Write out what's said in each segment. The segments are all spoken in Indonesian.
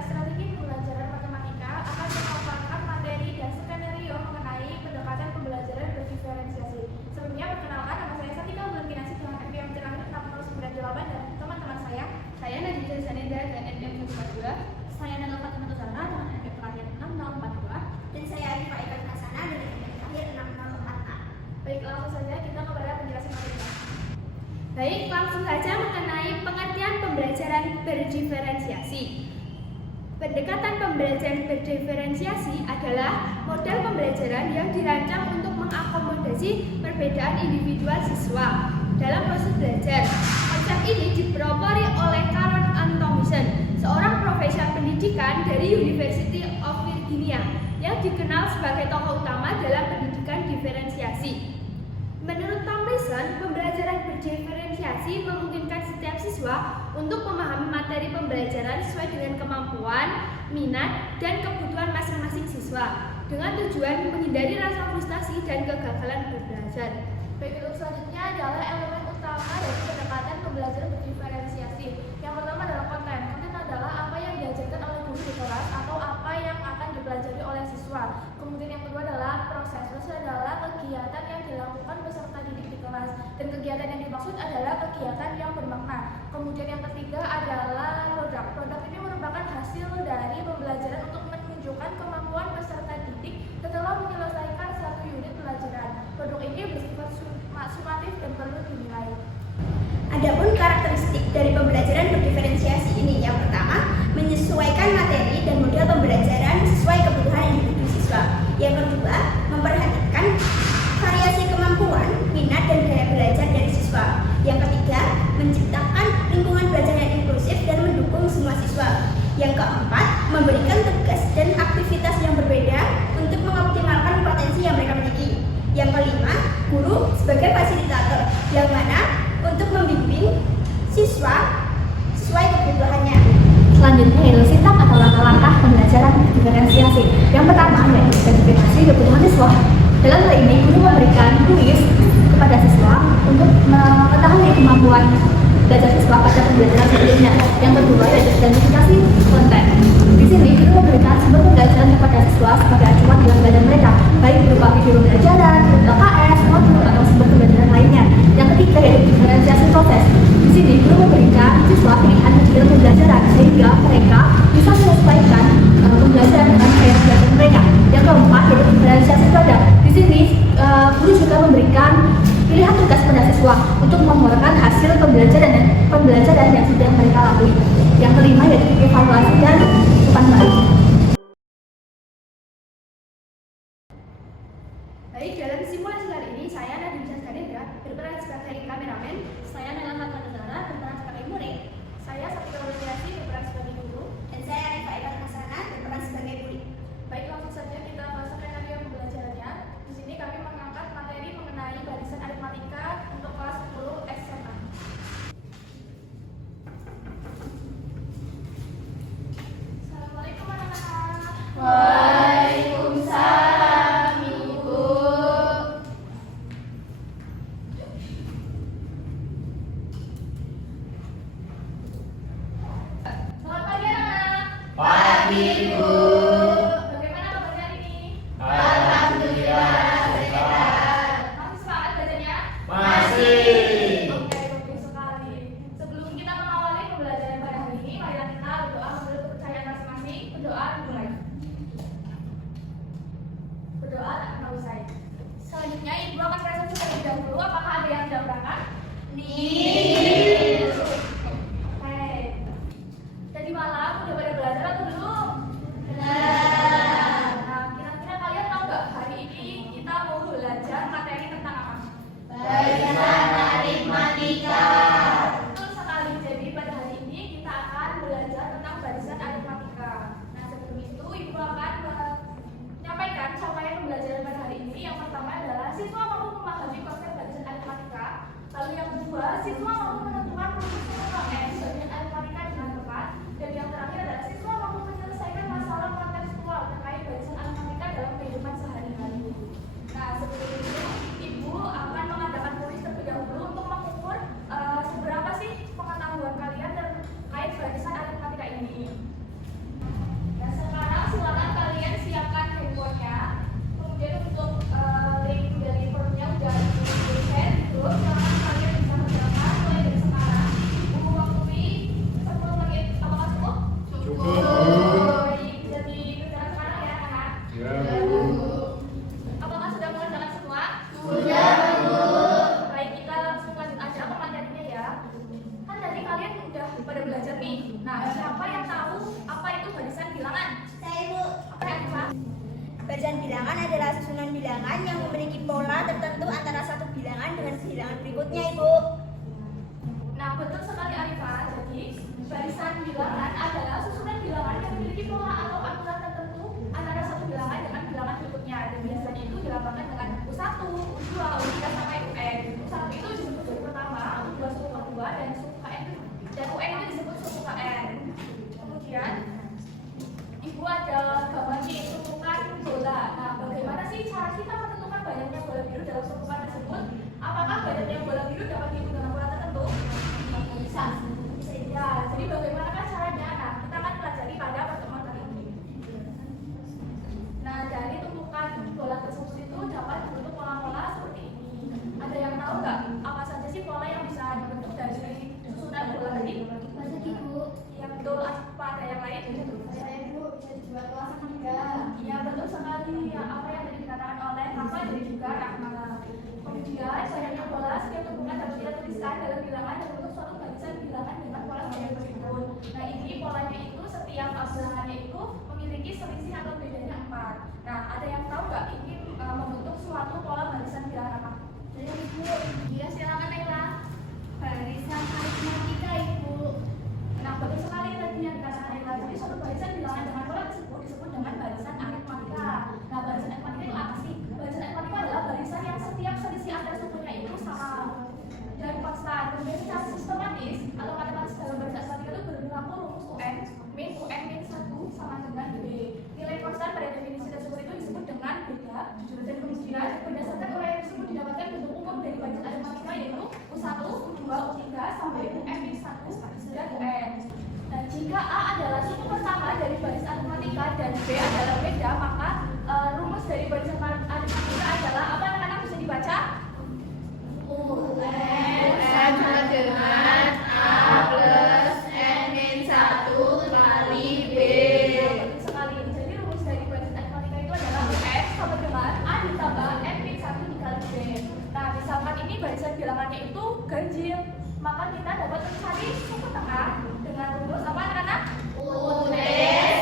strategi pembelajaran matematika akan memaparkan materi dan skenario mengenai pendekatan pembelajaran berdiferensiasi. Sebelumnya, perkenalkan, nama saya Santika Bulantinasi dengan NPM terakhir 698 dan teman-teman saya Najib Sanenda dan NPM 142. Saya Nala Fatimah Tuzana dengan NPM terakhir 6042. Dan saya Arifah Ikan Hasana dengan NPM terakhir 6046. Baik, langsung saja kita kepada penjelasan materinya. Baik, langsung saja mengenai pengertian pembelajaran berdiferensiasi. Pendekatan pembelajaran berdiferensiasi adalah model pembelajaran yang dirancang untuk mengakomodasi perbedaan individual siswa dalam proses belajar. Konsep ini dipelopori oleh Karen Ann Thompson, seorang profesor pendidikan dari University of Virginia yang dikenal sebagai tokoh utama dalam pendidikan diferensiasi. Menurut Thompson, pembelajaran berdiferensiasi memungkinkan setiap siswa untuk memahami materi pembelajaran sesuai dengan kemampuan, minat, dan kebutuhan masing-masing siswa dengan tujuan menghindari rasa frustasi dan kegagalan berbelajar. Baik, untuk selanjutnya adalah elemen utama dari pendekatan pembelajaran berdiferensiasi. Yang pertama adalah konten. Konten adalah apa yang diajarkan oleh guru di kelas atau apa yang akan dipelajari oleh siswa. Kemudian yang kedua adalah proses. Proses adalah kegiatan yang dilakukan peserta didik di kelas. Dan kegiatan yang dimaksud adalah kegiatan yang bermakna. Kemudian yang ketiga adalah produk. Produk ini merupakan hasil dari pembelajaran untuk menunjukkan kemampuan peserta didik setelah menyelesaikan satu unit pelajaran. Produk ini bersifat sumatif dan perlu dinilai. Adapun karakteristik dari pembelajaran berdiferensiasi ini, yang pertama, menyesuaikan materi dan model pembelajaran sesuai kebutuhan individu siswa. Yang kedua, memperhatikan variasi kemampuan, minat, dan gaya belajar dari siswa. Yang ketiga, menciptakan lingkungan belajar yang inklusif dan mendukung semua siswa. Yang keempat, memberikan tugas dan aktivitas yang berbeda untuk mengoptimalkan potensi yang mereka miliki. Yang kelima, guru sebagai fasilitator, yang mana untuk membimbing siswa sesuai kebutuhannya. Selanjutnya yaitu sintaks atau langkah-langkah pembelajaran diferensiasi. Yang pertama yaitu identifikasi kebutuhan siswa. Dalam hal ini, guru memberikan kuis kepada siswa untuk mengetahui kemampuan belajar siswa pada pembelajaran sebelumnya. Yang kedua yaitu identifikasi konten. Di sini, guru memberikan sumber pembelajaran kepada siswa sebagai acuan dalam belajar mereka, baik berupa video pembelajaran, LKS, modul, atau sumber pembelajaran lainnya. Yang ketiga yaitu diferensiasi proses. Di sini, guru memberikan siswa pilihan model pembelajaran sehingga mereka bisa menyesuaikan pembelajaran dengan gaya belajar mereka. Yang keempat yaitu diferensiasi produk. Di sini, guru juga memberikan pilihan tugas pada siswa untuk membuahkan hasil pembelajaran yang sudah mereka lalui. Yang kelima yaitu evaluasi dan umpan balik. Baik, dalam simulasi kali ini saya Najib Sanenda berperan sebagai kameramen. Saya Nala Fatimah Tuzana berperan sebagai murid. Saya Santika Bulantinasi berperan sebagai guru. Dan saya Arifah Ikan Hasana berperan sebagai murid. Baik, langsung saja kita ke skenario pembelajarannya. Di sini kami mengangkat materi mengenai barisan aritmatika untuk kelas 10 SMA. Assalamualaikum anak-anak. Waalaikumsalam, Ibu. Selamat pagi anak-anak. Pagi, Bu. Bagaimana kabarnya hari ini? Alhamdulillah sehat. Masih semangat belajarnya? Masih. Oke, bagus sekali. Sebelum kita mengawali pembelajaran pada hari ini, marilah kita berdoa menurut kepercayaan masing-masing. Berdoa dimulai. Berdoa tak pernah usai. Selanjutnya, Ibu akan presentasi terlebih dahulu. Apakah ada yang tidak berangkat? Nih. Baik. Tadi malam udah pada belajar atau belum? Nah, kira-kira kalian tahu nggak hari ini kita mau belajar materi tentang apa? Barisan aritmatika. Betul sekali. Jadi pada hari ini kita akan belajar tentang barisan aritmatika. Nah, sebelum itu Ibu akan menyampaikan capaian pembelajaran pada hari ini. Yang pertama adalah siswa mampu memahami konsep barisan aritmatika. Lalu yang kedua, siswa mampu berikutnya, Ibu. Nah, betul sekali Arifah. Jadi, barisan bilangan adalah susunan bilangan yang memiliki pola atau aturan tertentu antara satu bilangan dengan bilangan berikutnya. Dan biasanya itu dilambangkan dengan U1, U2, U3 sampai UN. U1 itu disebut suku pertama, U2 suku kedua, dan suku KN dan UN itu disebut suku KN. Kemudian, Ibu ada gambarnya tumpukan bola. Nah, bagaimana sih cara kita menentukan banyaknya bola biru dalam tumpukan tersebut? Apakah banyaknya bola biru dapat dihitung dengan pola tertentu? Bisa. Ya, jadi bagaimana caranya? Nah, kita akan pelajari pada pertemuan kali ini. Nah, dari tumpukan bola tersebut itu dapat dibentuk pola-pola seperti ini. Ada yang tahu nggak apa saja sih pola yang bisa dibentuk dari susunan bola tadi? Banyak Ibu. Ya betul. Apa ada yang lain? Saya Ibu bisa dibuat pola segitiga. Iya betul sekali. Ya, apa yang tadi dikatakan oleh Kakak dan juga Rahma. Kemudian banyaknya bola setiap tumpukan dapat kita tuliskan dalam bilangan dan bentuk suatu barisan bilangan dengan pola sebagai berikut. Nah ini polanya itu setiap bilangannya itu memiliki selisih atau bedanya 4. Nah ada yang tahu nggak ini membentuk suatu pola barisan bilangan apa? Saya Ibu. Iya silakan Naila. Barisan aritmatika Ibu. Nah betul sekali tadi yang dikatakan Naila. Jadi suatu barisan bilangan dengan pola tersebut disebut dengan barisan aritmatika. Nah barisan aritmatika itu apa sih? Barisan aritmatika adalah barisan yang setiap selisih antar sukunya itu sama dan konstan. Kemudian secara sistematis atau matematis dalam barisan aritmatika itu berlaku rumus UN min 1 sama dengan B. Nilai konstan pada definisi tersebut itu disebut dengan beta. Dan kemudian berdasarkan uraian tersebut didapatkan bentuk umum dari barisan aritmatika yaitu U1, U2, U3 sampai UN min 1 dan UN. Nah, jika A adalah suku pertama dari barisan aritmatika dan B adalah beda, maka rumus dari barisan aritmatika adalah apa anak-anak bisa dibaca? UN sama dengan A plus N min 1 kali B. Betul sekali. Jadi rumus dari barisan aritmatika itu adalah UN sama dengan A ditambah N min 1 dikali B. Nah, misalkan ini barisan bilangannya itu ganjil, maka kita dapat mencari suku tengah dengan rumus apa anak-anak? UT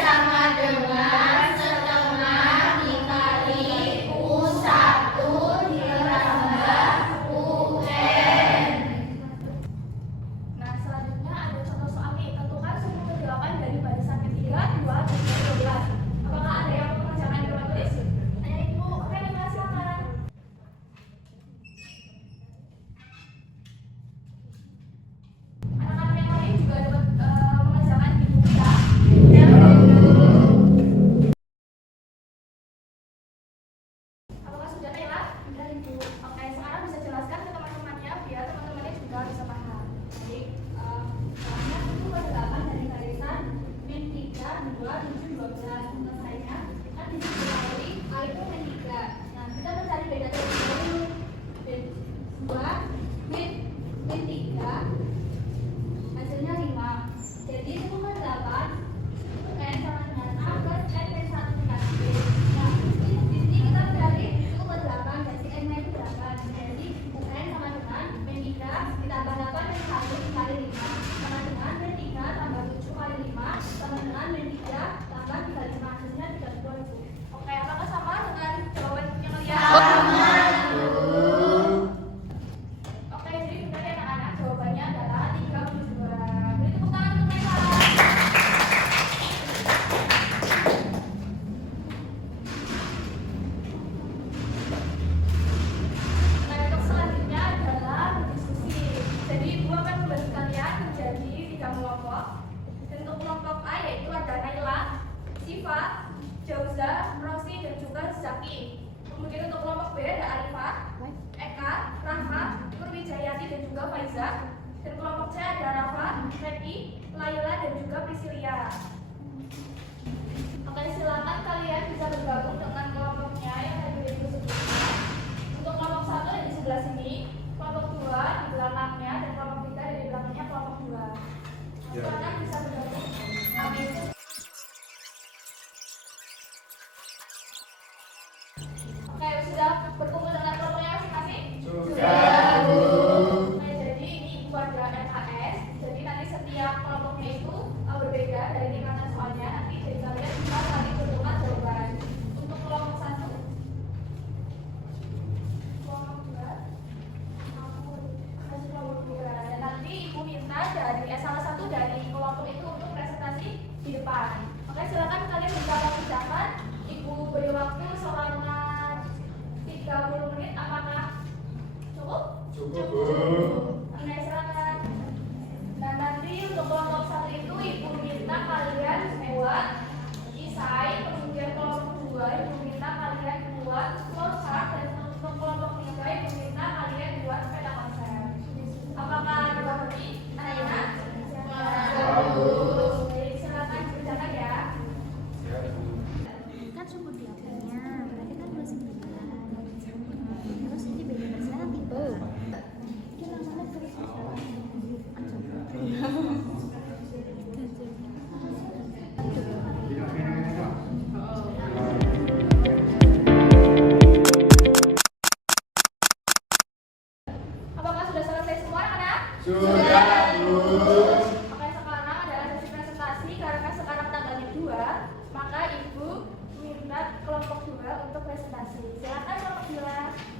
sama dengan setengah dikali U1 ditambah UN. Nah, selanjutnya ada contoh soal nih. Tentukan suku ke-8 dari barisan ketiga, 2, dan 12. Apakah ada yang mau mengerjakan di rumah tulis? Ayo Ibu, oke Nila silakan. Anak-anak yang lain juga dapat mengerjakan di buku ya. Apakah sudah Nila? Sudah Ibu. Oke, sekarang bisa jelaskan ke teman-temannya biar teman-temannya juga bisa paham. Jadi, soalnya itu ke-8 dari barisan min 3, 2, 7, 12. Selesainya kan dikali A itu min 3. Nah, kita mencari beda terlebih dahulu. 2 min 3 hasilnya 5. Jadi itu ke-8 N sama dengan A plus N min 1 dikali B. Nah, di sini kita mencari itu ke-8 jadi N-nya itu 8. Jadi UN sama dengan min 3 ditambah 8 min 1 dikali 5 sama dengan min 3 tambah 7 kali 5 sama dengan min 3 tambah dikali 5 hasilnya 32 Ibu. Oke, apakah sama dengan jawaban yang kalian? Oke, jadi benar ya anak-anak, jawabannya adalah 32. Beri tepuk tangan untuk mereka. Nah, untuk selanjutnya adalah berdiskusi. Jadi, Ibu akan membagi kalian menjadi 3 kelompok. Dan untuk kelompok A yaitu ada Naila, Siva, Jauza, Rosi, dan juga Zaki. Kemudian untuk kelompok B ada Arifah, Eka, Rahma, Nurwijayati, dan juga Faiza. Dan kelompok C ada Rafa, Reki, Laila, dan juga Priscilia. Oke, silakan kalian bisa bergabung dengan kelompoknya yang ada di sebelumnya. Untuk kelompok 1 ada di sebelah sini, kelompok 2 di belakangnya, dan kelompok 3 ada di belakangnya kelompok 2. Silakan bisa bergabung. Amin. Oke, sudah berkumpul dengan kelompoknya masing-masing? Sudah, Bu. Nah, jadi ini Ibu ada MHS. Jadi nanti setiap kelompoknya itu berbeda dari tingkatan soalnya. Nanti jadi kalian bisa saling bertukar jawaban. Untuk kelompok 1, kelompok 2, dari salah satu dari kelompok itu untuk presentasi di depan. Oke, silakan kalian bisa mengerjakan. Ibu beri waktu selama 30 menit. Apakah cukup? Cukup. Oke, silakan. Dan nanti untuk kelompok 1 itu ibu minta kalian buat isai, kemudian kelompok 2 ibu minta kalian buat flowchart, dan untuk kelompok 3 ibu minta kalian buat peta konsep. Apakah dipahami? Anak-anak? Bagus. Jadi silakan dikerjakan ya. Kan suku diapernya berarti kan plus 9. Terus ini beda persen nanti Bu. Ini namanya terus Apakah sudah selesai semua anak-anak? Sudah, Bu. Oke, sekarang adalah sesi presentasi. Karena sekarang tanggalnya 2, maka ibu minta kelompok 2 untuk presentasi. Silakan kelompok 2.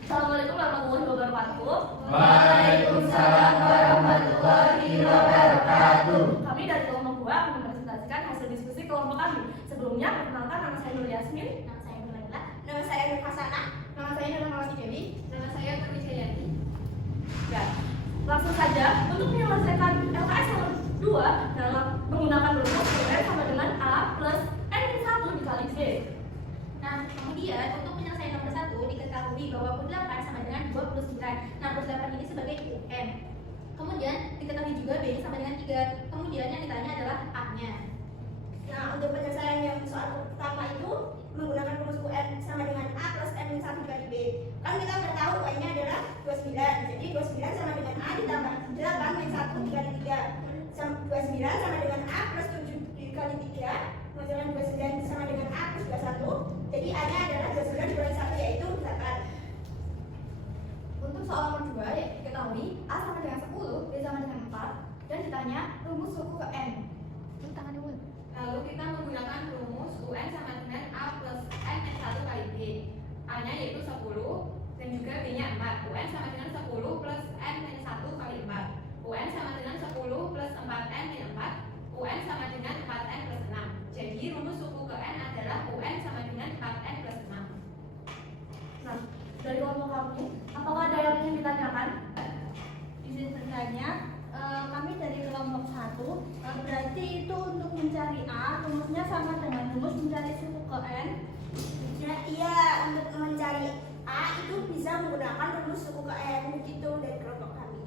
Assalamualaikum warahmatullahi wabarakatuh. Waalaikumsalam warahmatullahi wabarakatuh. Kami dari kelompok 2 akan mempresentasikan hasil diskusi kelompok kami. Sebelumnya, perkenalkan, nama saya Nur Yasmin. Nama saya Nurlela. Nama saya Nur Hasanah. Nama saya Nurmawati Dewi. Nama saya Nur Jayati. Ya, langsung saja untuk menyelesaikan LKS nomor 2 dalam menggunakan rumus UN sama dengan A plus N-1 dikali B. Nah, kemudian untuk penyelesaian nomor 1 diketahui bahwa 28 sama dengan 29. Nah, 28 ini sebagai UN. Kemudian diketahui juga B-nya sama dengan 3. Kemudian yang ditanya adalah A-nya. Nah, untuk penyelesaian yang soal pertama itu menggunakan rumus UN sama dengan A plus N-1 dikali B. Kan kita sudah tahu UN-nya adalah 29. Jadi 29 sama dengan A ditambah 8 min 1 dikali 3. 29 sama dengan A plus 7 dikali 3. Kemudian 29 sama dengan A plus 21. Jadi A-nya adalah 29 dikali 1 yaitu 8. Untuk soal nomor 2 diketahui A sama dengan 10, B sama dengan 4 dan ditanya rumus suku ke N. Tangan dulu. Lalu kita menggunakan rumus UN sama dengan A plus N-1 kali B. A-nya yaitu 10 dan juga B-nya 4. UN sama dengan 10 plus N-1 kali 4. UN sama dengan 10 plus 4N min 4. UN sama dengan 4N plus 6. Jadi rumus suku ke N adalah UN sama dengan 4N plus 6. Nah, dari kelompok kami, apakah ada yang ingin ditanyakan? Izin bertanya, kami dari kelompok 1, berarti itu untuk mencari A, rumusnya sama dengan rumus mencari suku ke N. Ya, iya, untuk mencari A itu bisa menggunakan rumus suku ke N begitu dari kelompok kami.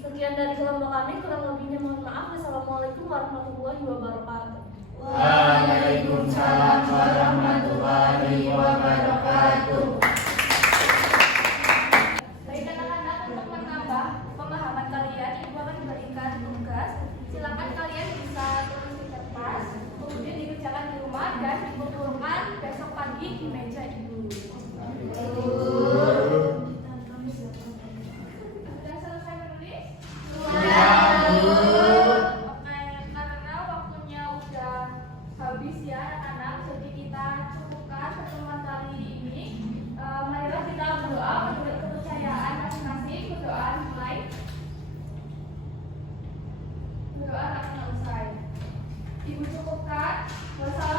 Sekian dari kelompok kami, kurang lebihnya mohon maaf. Wassalamualaikum warahmatullahi wabarakatuh. Waalaikumsalam warahmatullahi wabarakatuh. Baik anak-anak, untuk menambah pemahaman kalian, ibu akan memberikan tugas. Silakan kalian bisa tulis di kertas, kemudian dikerjakan di rumah dan dikumpulkan besok pagi di meja ibu. Sudah selesai menulis? Oke, karena waktunya udah habis ya anak-anak, jadi kita cukupkan pertemuan kali ini. Marilah kita berdoa menurut kepercayaan masing-masing. Berdoa mulai. Berdoa akan usai. Ibu cukupkan. Wassalamualaikum